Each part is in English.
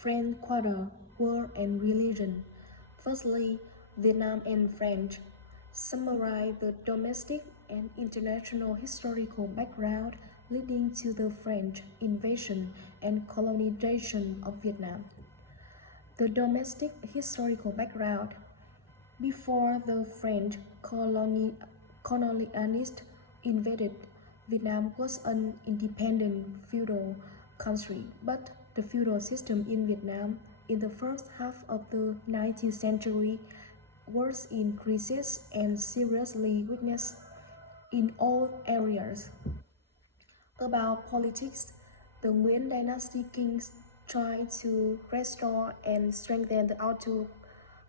French Quarter, War and Religion. Firstly, Vietnam and French. Summarize the domestic and international historical background leading to the French invasion and colonization of Vietnam. The domestic historical background. Before the French colonialists invaded, Vietnam was an independent feudal country, but the feudal system in Vietnam in the first half of the 19th century was in crisis and seriously weakness in all areas. About politics, the Nguyen dynasty kings tried to restore and strengthen the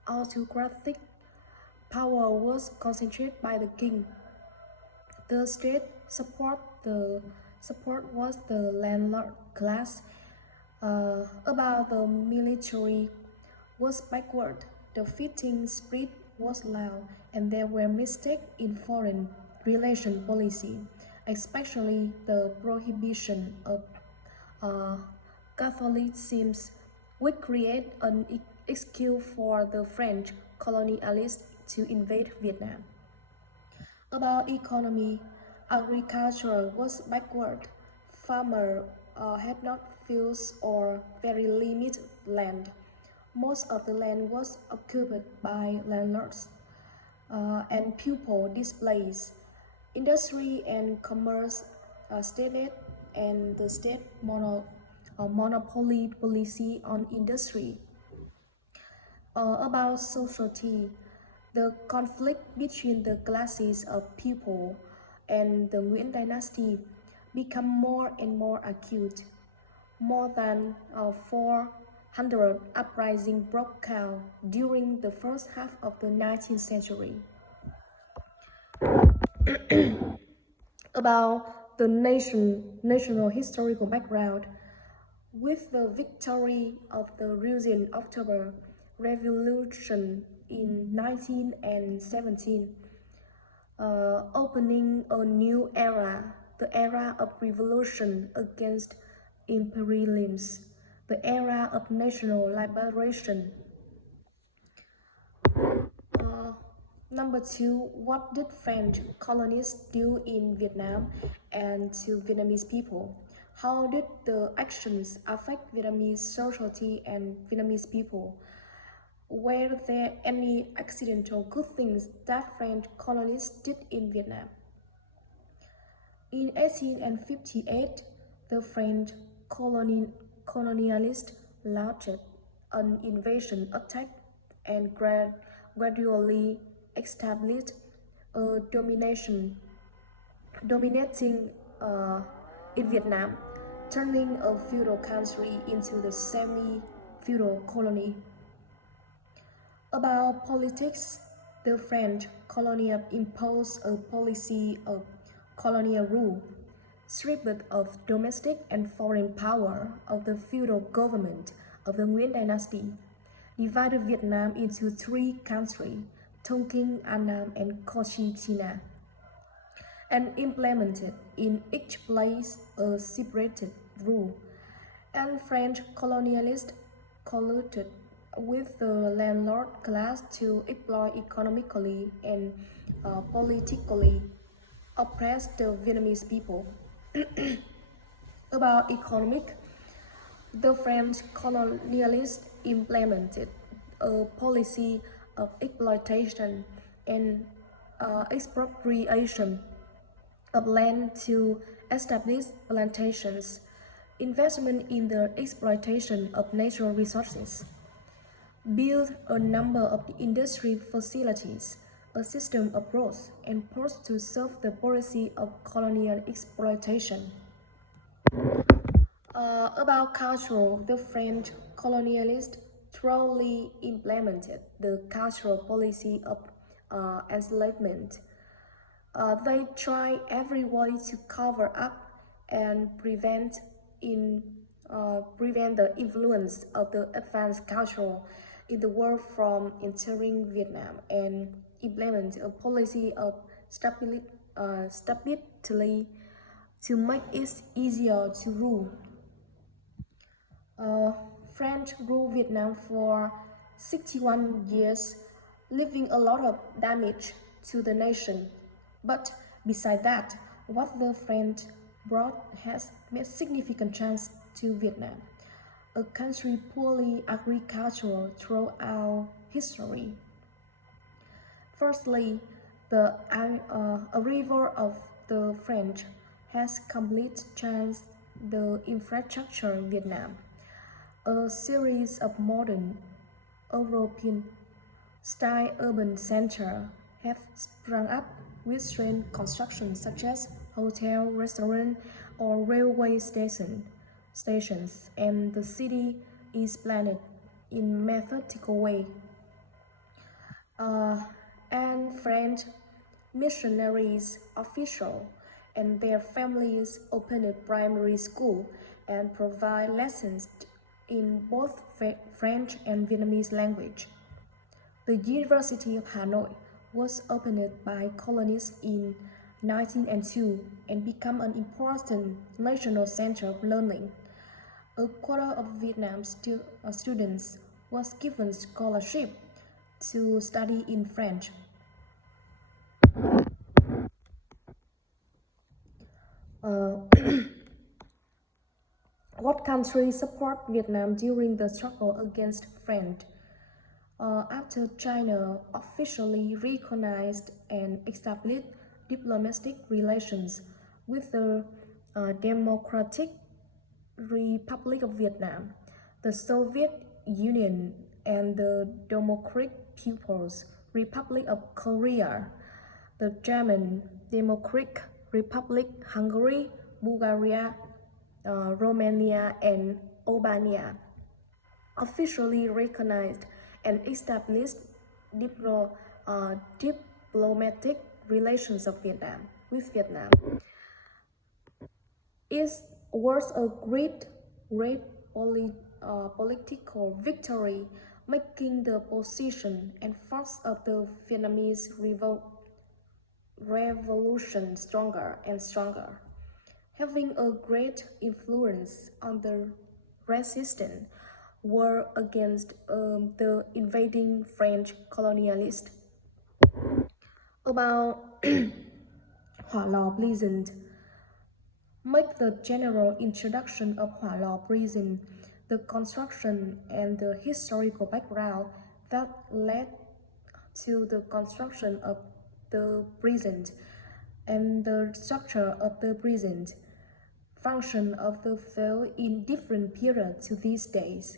autocratic power was concentrated by the king. The state support was the landlord class. About the military was backward. The fighting spirit was loud, and there were mistakes in foreign relation policy, especially the prohibition of Catholicism, which created an excuse for the French colonialists to invade Vietnam. About economy, agriculture was backward. Farmers had not fields or very limited land. Most of the land was occupied by landlords and people displaced. Industry and commerce stated and the state monopoly policy on industry. About society, the conflict between the classes of people and the Nguyen dynasty become more and more acute. More than 400 uprisings broke out during the first half of the 19th century. About the national historical background, with the victory of the Russian October Revolution in 1917, opening a new era, the era of revolution against imperialism, the era of national liberation. Number two, what did French colonists do in Vietnam and to Vietnamese people? How did the actions affect Vietnamese society and Vietnamese people? Were there any accidental good things that French colonists did in Vietnam? In 1858, the French colonialists launched an invasion attack and gradually established a dominating in Vietnam, turning a feudal country into the semi-feudal colony. About politics, the French colonial imposed a policy of colonial rule, stripped of domestic and foreign power of the feudal government of the Nguyen dynasty, divided Vietnam into three countries, Tonkin, Annam, and Cochinchina, and implemented in each place a separated rule. And French colonialists colluded with the landlord class to exploit economically and politically oppress the Vietnamese people. About economic, the French colonialists implemented a policy of exploitation and expropriation of land to establish plantations, investment in the exploitation of natural resources, build a number of industry facilities, a system of roads and ports to serve the policy of colonial exploitation. About culture, the French colonialists thoroughly implemented the cultural policy of enslavement. They try every way to cover up and prevent the influence of the advanced culture in the world from entering Vietnam and implement a policy of stability to make it easier to rule. French ruled Vietnam for 61 years, leaving a lot of damage to the nation. But beside that, what the French brought has made significant change to Vietnam, a country poorly agricultural throughout history. Firstly, the arrival of the French has completely changed the infrastructure in Vietnam. A series of modern European style urban centers have sprung up with strange constructions such as hotel, restaurant, or railway stations, and the city is planned in methodical way. Uh, and French missionaries, officials, and their families opened a primary school and provide lessons in both French and Vietnamese language. The University of Hanoi was opened by colonists in 1902 and became an important national center of learning. A quarter of Vietnam's students was given scholarship to study in French. Uh, what countries support Vietnam during the struggle against French? After China officially recognized and established diplomatic relations with the Democratic Republic of Vietnam, the Soviet Union, and the Democratic People's Republic of Korea, the German Democratic Republic, Hungary, Bulgaria, Romania, and Albania officially recognized and established diplomatic relations of Vietnam with Vietnam. It was a great political victory, making the position and force of the Vietnamese revolution stronger and stronger, having a great influence on the resistance war against the invading French colonialists. About Hỏa Lò Prison. Make the general introduction of Hỏa Lò Prison, the construction and the historical background that led to the construction of the prison and the structure of the prison, function of the field in different periods to these days.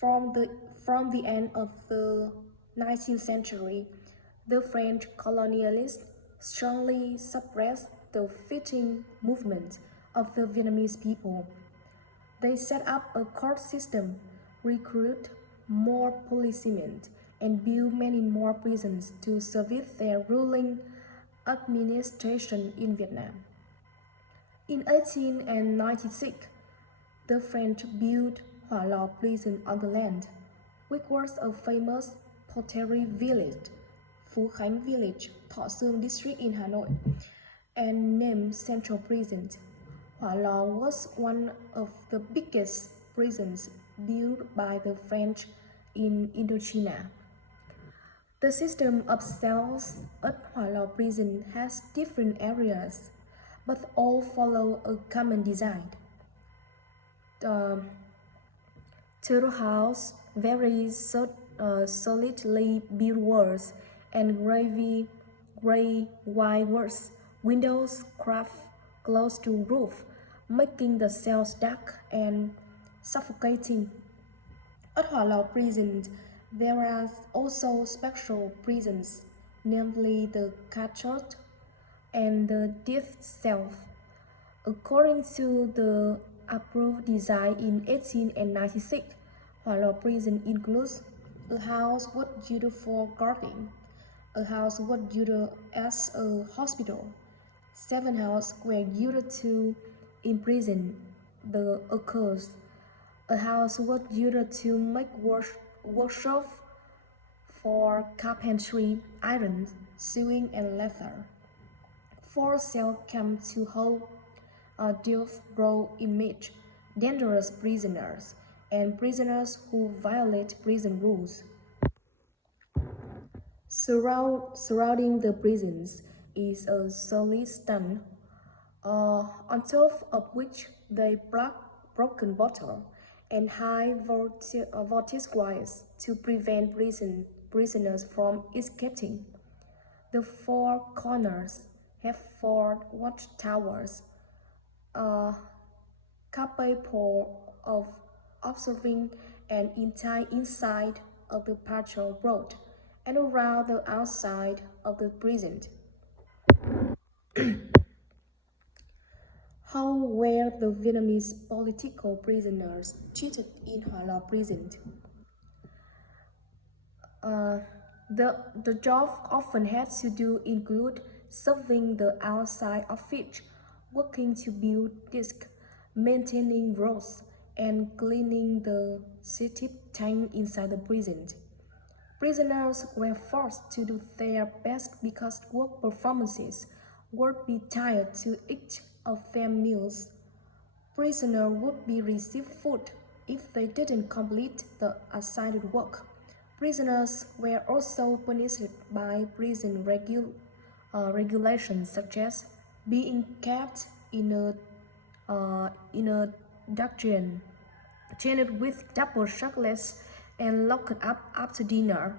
From the end of the 19th century, the French colonialists strongly suppressed the fighting movement of the Vietnamese people. They set up a court system, recruit more policemen, and build many more prisons to service their ruling administration in Vietnam. In 1896, the French built Hỏa Lò prison on the land, which was a famous pottery village, Phú Khánh village, Thọ Sương district in Hanoi, and named Central Prison. Hỏa Lò was one of the biggest prisons built by the French in Indochina. The system of cells at Hỏa Lò prison has different areas, but all follow a common design. The turtle house, very solidly built walls, and gray white walls, windows carved close to roof, making the cells dark and suffocating. At Hỏa Lò prison, there are also special prisons, namely the cathode and the death cell. According to the approved design in 1896, Hỏa Lò prison includes a house with used for guarding, a house was used as a hospital, 7 houses were used to imprison the accused, a house was used to make workshop for carpentry, iron, sewing, and leather. 4 cells came to hold a death row image, dangerous prisoners, and prisoners who violate prison rules. Surrounding the prisons is a solid stone, on top of which they plug broken bottle and high vortex wires to prevent prisoners from escaping. The four corners have four watchtowers, uh, capable of observing an entire inside of the patrol road and around the outside of the prison. How were the Vietnamese political prisoners treated in Hoa Lo prison? Uh, the job often had to do include serving the outside of fish, working to build discs, maintaining roads, and cleaning the septic tank inside the prison. Prisoners were forced to do their best because work performances would be tied to each of their meals. Prisoners would be received food if they didn't complete the assigned work. Prisoners were also punished by prison regulations such as being kept in a dungeon, chained with double shackles and locked up after dinner,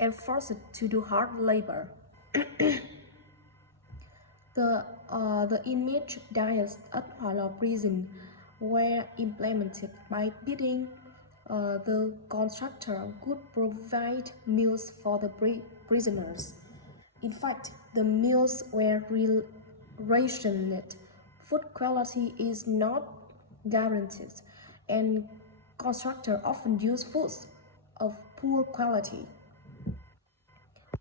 and forced to do hard labor. The image diets at Hoa Lo prison were implemented by bidding the contractor could provide meals for the prisoners. In fact, the meals were rationed. Food quality is not guaranteed, and contractors often use foods of poor quality.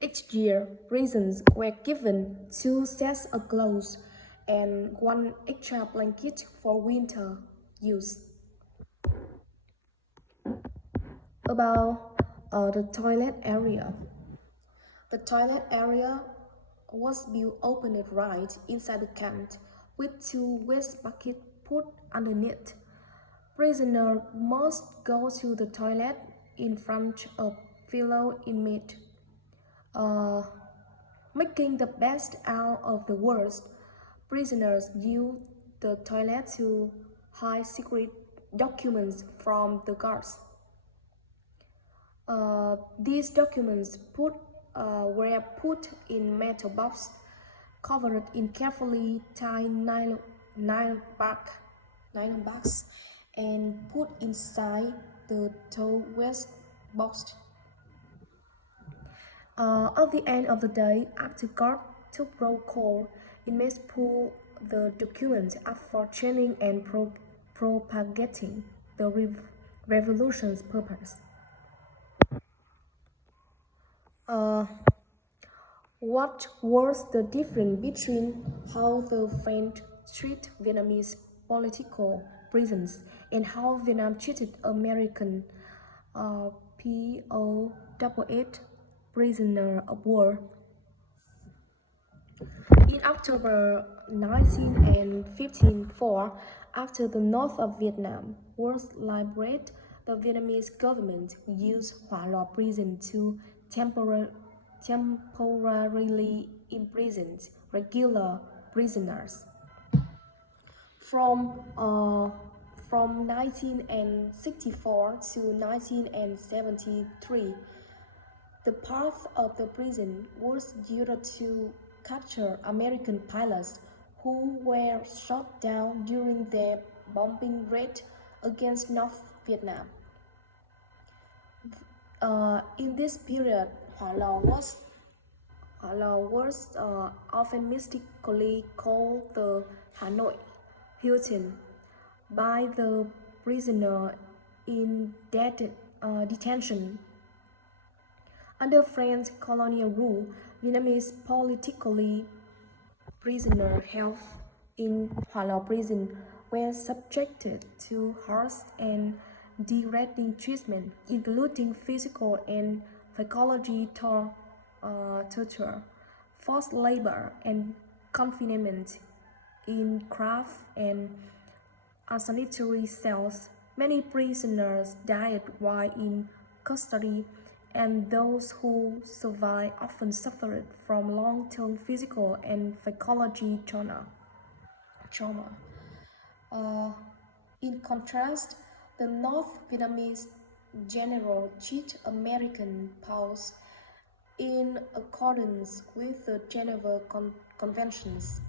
Each year, prisons were given 2 sets of clothes and one extra blanket for winter use. About the toilet area. The toilet area was built open right inside the camp with 2 waste buckets put underneath. Prisoners must go to the toilet in front of fellow inmates. Making the best out of the worst, prisoners use the toilet to hide secret documents from the guards. These documents were put in metal boxes covered in carefully tied nylon bags and put inside the tow waste box. At the end of the day, after guard took roll call, inmates pull the documents up for training and propagating the revolution's purpose. What was the difference between how the French treated Vietnamese political prisons and how Vietnam treated American POW prisoner of war? In October 1954, after the north of Vietnam was liberated, the Vietnamese government used Hoa Lo prison to temporarily imprison regular prisoners. From 1964 to 1973, the path of the prison was used to capture American pilots who were shot down during their bombing raid against North Vietnam. In this period, Hoa Lo was euphemistically called the Hanoi Hilton by the prisoner in detention. Under French colonial rule, Vietnamese politically prisoners held in Hoa Lo prison were subjected to harsh and degrading treatment, including physical and psychological torture, forced labor, and confinement in cramped and unsanitary cells. Many prisoners died while in custody, and those who survived often suffered from long-term physical and psychological trauma. Uh, in contrast, the North Vietnamese general cheated American powers in accordance with the Geneva Conventions,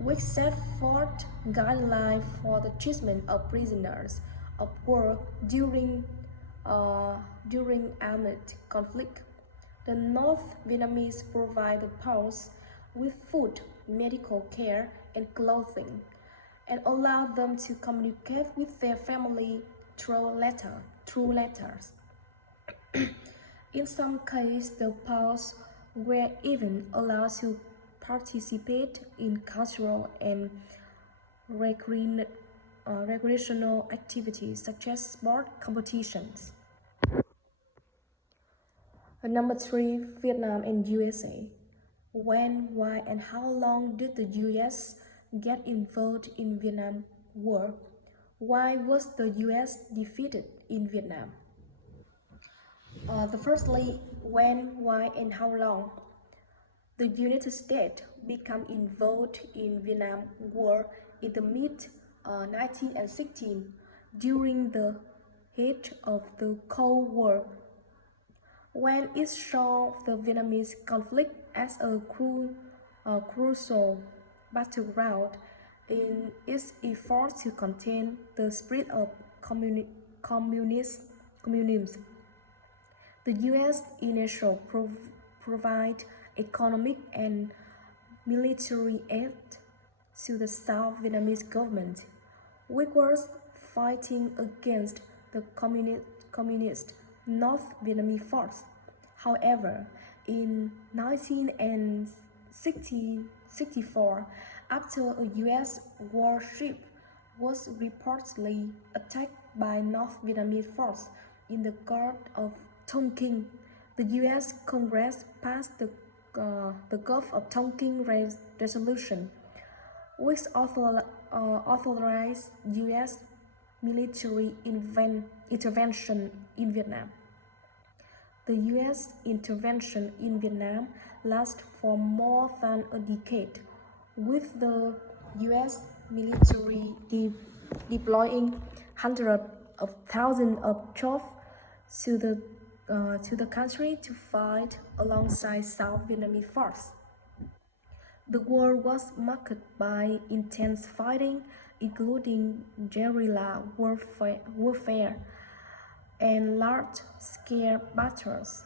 which set forth guidelines for the treatment of prisoners of war during armed conflict. The North Vietnamese provide the Paus with food, medical care, and clothing, and allow them to communicate with their family through letters. In some cases, the Paus were even allowed to participate in cultural and recreational activities such as sport competitions. Number 3, Vietnam and USA. When, why, and how long did the US get involved in Vietnam War? Why was the US defeated in Vietnam? Firstly, when, why, and how long? The United States became involved in Vietnam War in the mid-1916 during the height of the Cold War, when it saw the Vietnamese conflict as a crucial battleground in its effort to contain the spread of communism. The U.S. initially provide economic and military aid to the South Vietnamese government, which was fighting against the communist North Vietnamese force. However, in 1964, after a U.S. warship was reportedly attacked by North Vietnamese force in the Gulf of Tonkin, the U.S. Congress passed the Gulf of Tonkin resolution, which authorized U.S. military intervention in Vietnam. The U.S. intervention in Vietnam lasted for more than a decade, with the U.S. military deploying hundreds of thousands of troops to the country to fight alongside South Vietnamese force. The war was marked by intense fighting, including guerrilla warfare and large-scale battles.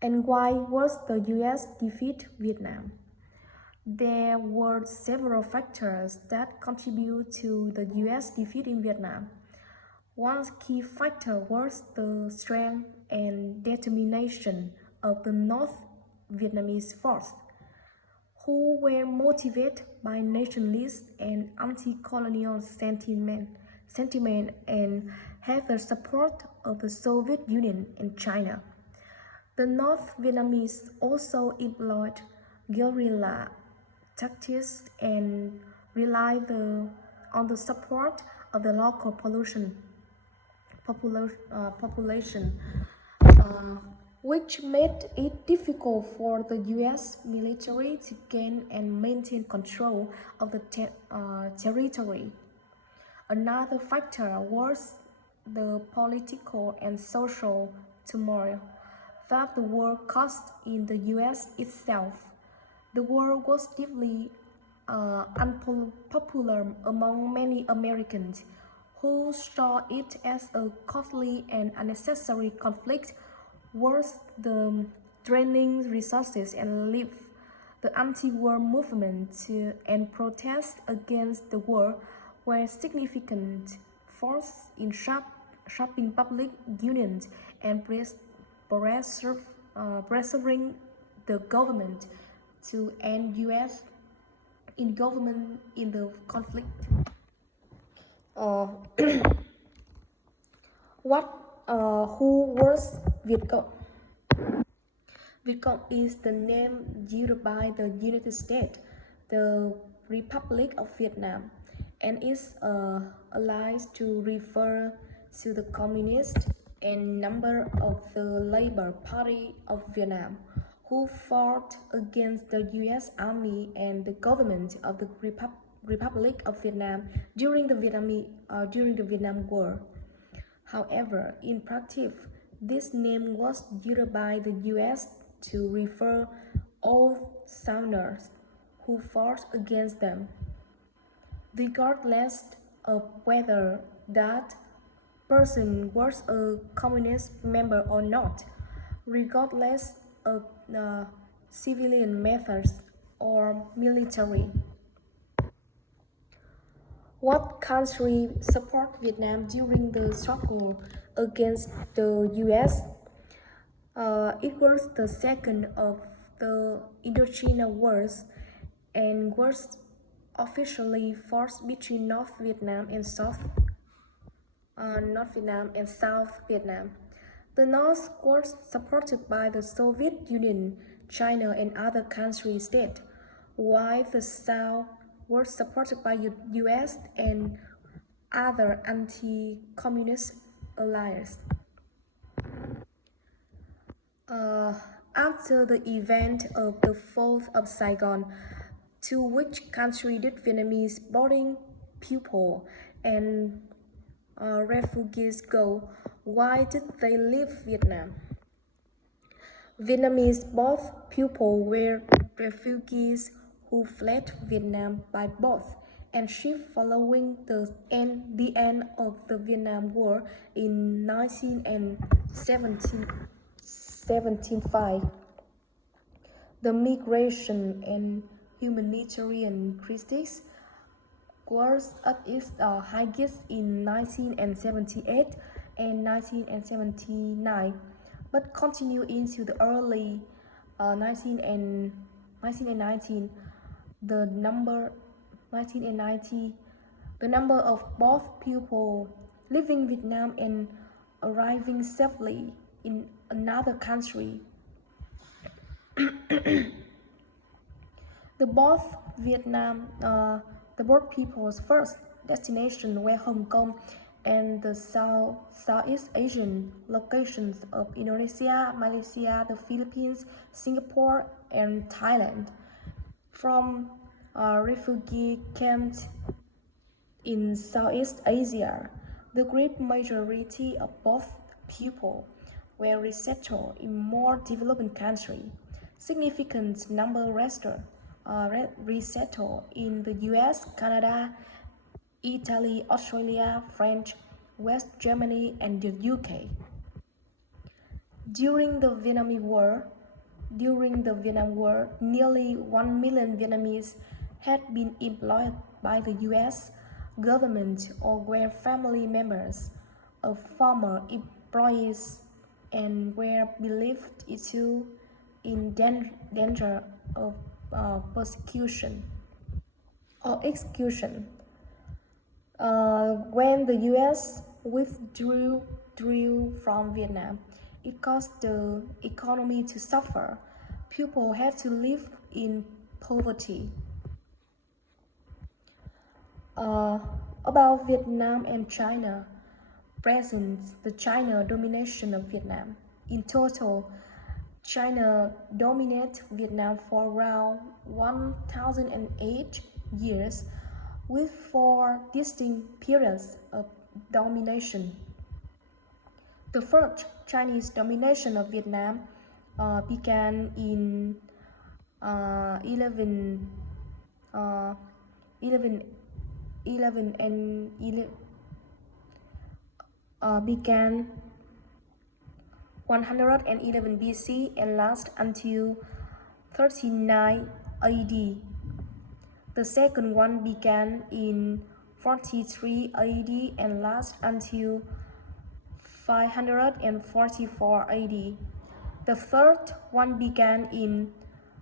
And why was the U.S. defeat Vietnam? There were several factors that contribute to the U.S. defeat in Vietnam. One key factor was the strength and determination of the North Vietnamese force, who were motivated by nationalist and anti-colonial sentiment and had the support of the Soviet Union and China. The North Vietnamese also employed guerrilla tactics and relied on the support of the local population, which made it difficult for the U.S. military to gain and maintain control of the territory. Another factor was the political and social turmoil that the war caused in the U.S. itself. The war was deeply unpopular among many Americans, who saw it as a costly and unnecessary conflict worth the draining resources and leave the anti-war movement and protests against the war were significant force in shaping public unions and pressuring the government to end U.S. involvement in the conflict. Who was Vietcong? Vietcong is the name used by the United States, the Republic of Vietnam and its allies to refer to the Communist and number of the Labor Party of Vietnam, who fought against the U.S. Army and the government of the Republic of Vietnam during the Vietnam War. However, in practice, this name was used by the U.S. to refer all Southerners who fought against them, regardless of whether that person was a communist member or not, regardless of civilian methods or military. What country support Vietnam during the struggle against the U.S.? It was the second of the Indochina Wars and was officially fought between North Vietnam and South Vietnam. The North was supported by the Soviet Union, China, and other country states, while the South was supported by U.S. and other anti-communist allies. After the event of the fall of Saigon, to which country did Vietnamese boarding people and refugees go? Why did they leave Vietnam? Vietnamese both people were refugees who fled Vietnam by boat and ship following the end of the Vietnam War in 1975. The migration and humanitarian crisis was at its highest in 1978 and 1979, but continued into the early 1919. The number of both people leaving Vietnam and arriving safely in another country. The both people's first destination were Hong Kong and the Southeast Asian locations of Indonesia, Malaysia, the Philippines, Singapore, and Thailand. From refugee camps in Southeast Asia, the great majority of both people were resettled in more developed countries. Significant number resettled in the US, Canada, Italy, Australia, France, West Germany, and the UK. During the Vietnam War, nearly 1 million Vietnamese had been employed by the US government or were family members of former employees and were believed to in danger of persecution or execution. When the US withdrew from Vietnam, it caused the economy to suffer. People had to live in poverty. About Vietnam and China, presents the China domination of Vietnam. In total, China dominated Vietnam for around 1,008 years, with 4 distinct periods of domination. The first Chinese domination of Vietnam began in 111 BC and last until 39 AD. The second one began in 43 AD and last until 544 AD. The third one began in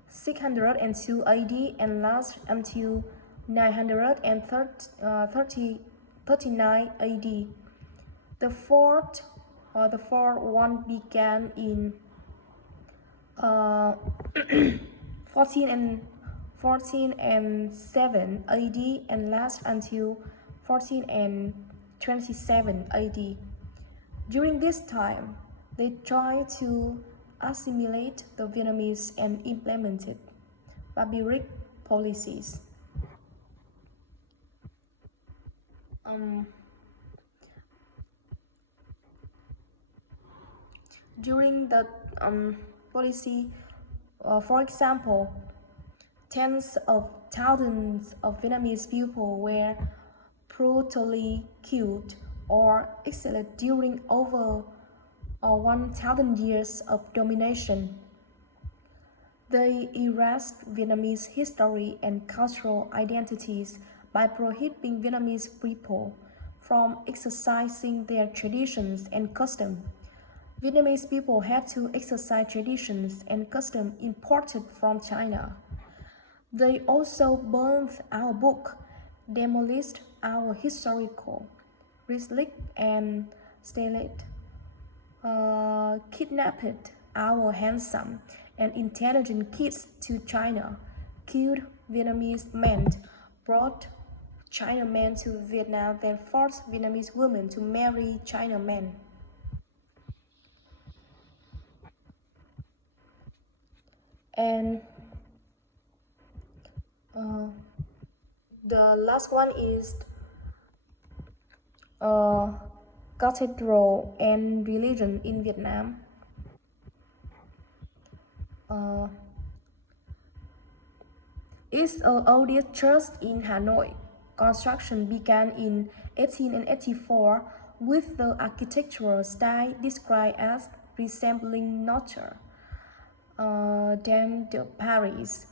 602 AD and last until 939 AD. The fourth one began in 14 and 7 AD and last until 14 and 27 AD. During this time, they tried to assimilate the Vietnamese and implemented barbaric policies. During the policy, for example, tens of thousands of Vietnamese people were brutally killed or exiled during over 1,000 years of domination. They erased Vietnamese history and cultural identities by prohibiting Vietnamese people from exercising their traditions and customs. Vietnamese people had to exercise traditions and customs imported from China. They also burned our book, demolished our historical relics, and staled, kidnapped our handsome and intelligent kids to China, killed Vietnamese men, brought China men to Vietnam, then forced Vietnamese women to marry China men. And the last one is cathedral and religion in Vietnam. It's an oldest church in Hanoi. Construction began in 1884 with the architectural style described as resembling Notre Dame de Paris.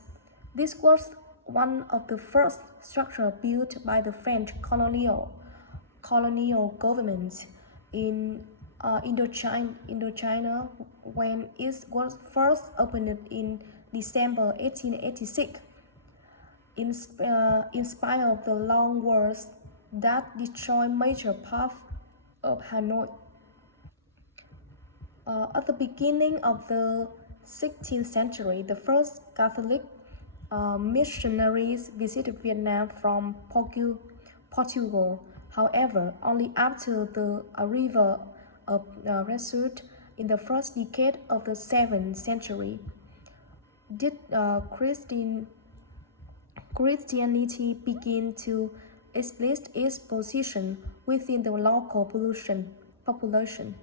This was one of the first structures built by the French colonial government in Indochina when it was first opened in December 1886. In spite of the long wars that destroyed major parts of Hanoi. At the beginning of the 16th century, the first Catholic missionaries visited Vietnam from Portugal. However, only after the arrival of Jesuits in the first decade of the 7th century did Christianity begin to establish its position within the local population.